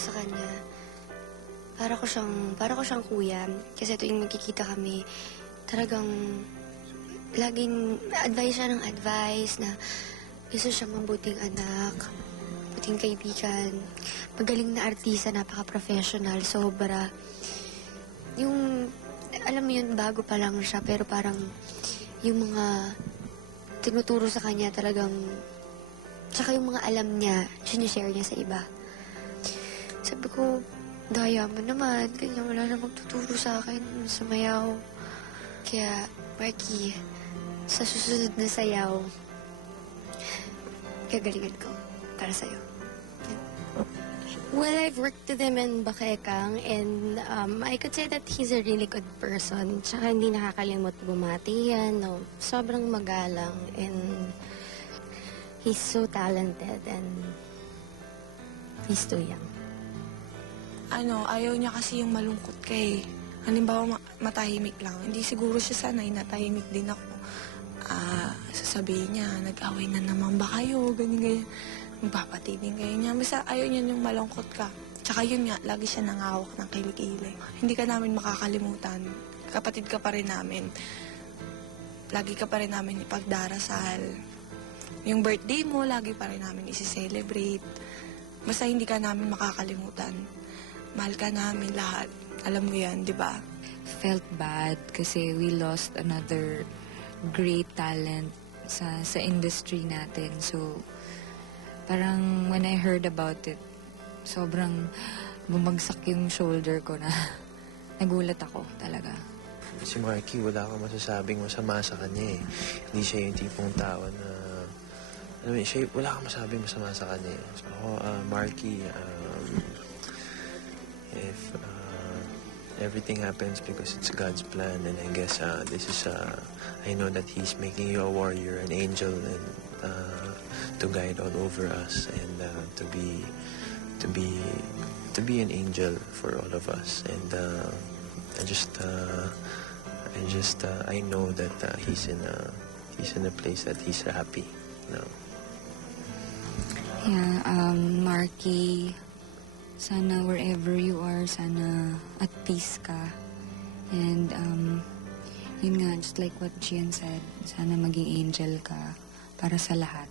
sa kanya, para ko siyang kuya. Kasi tuwing magkikita kami, talagang laging advice siya ng advice na gusto siyang mabuting anak, mabuting kaibigan, magaling na artista, napaka-professional, sobra. Yung, alam mo yun, bago pa lang siya, pero parang yung mga tinuturo sa kanya talagang, tsaka yung mga alam niya, sinishare niya sa iba. Sabi ko, daya mo naman, ganyan, wala na magtuturo sa akin, sumayaw. Kaya, Marky, sa susunod na sayaw, gagalingan ko para sa'yo. Well, I've worked with him in Bakekang, and I could say that he's a really good person. Tsaka hindi nakakalimot bumati yan. No? Sobrang magalang, and he's so talented, and he's too young. Ayaw niya kasi yung malungkot ka eh. Halimbawa, matahimik lang. Hindi siguro siya sanay na tahimik din ako. Sasabihin niya, nag-away na naman ba kayo? Ganyan. Magpapatinig kayo niya. Basta ayaw niya yung malungkot ka. Tsaka yun nga, lagi siya nangawak ng kilikili. Hindi ka namin makakalimutan. Kapatid ka pa rin namin. Lagi ka pa rin namin ipagdarasal. Yung birthday mo, lagi pa rin namin isi-celebrate. Basta hindi ka namin makakalimutan. Mahal ka namin lahat. Alam mo yan, di ba? Felt bad kasi we lost another great talent sa industry natin. So, parang when I heard about it, sobrang bumagsak yung shoulder ko na nagulat ako talaga. Si Marky, wala kang masasabing masama sa kanya eh. Hindi siya yung tipong tao na... wala kang masasabing masama sa kanya eh. So ako, Marky, if everything happens because it's God's plan, and I guess this is I know that He's making you a warrior, an angel, and to guide all over us, and to be an angel for all of us. And I know that he's in a place that he's happy now. Yeah, Marky, sana wherever you are, sana at peace ka. And yun nga, just like what Gian said, sana maging angel ka para sa lahat.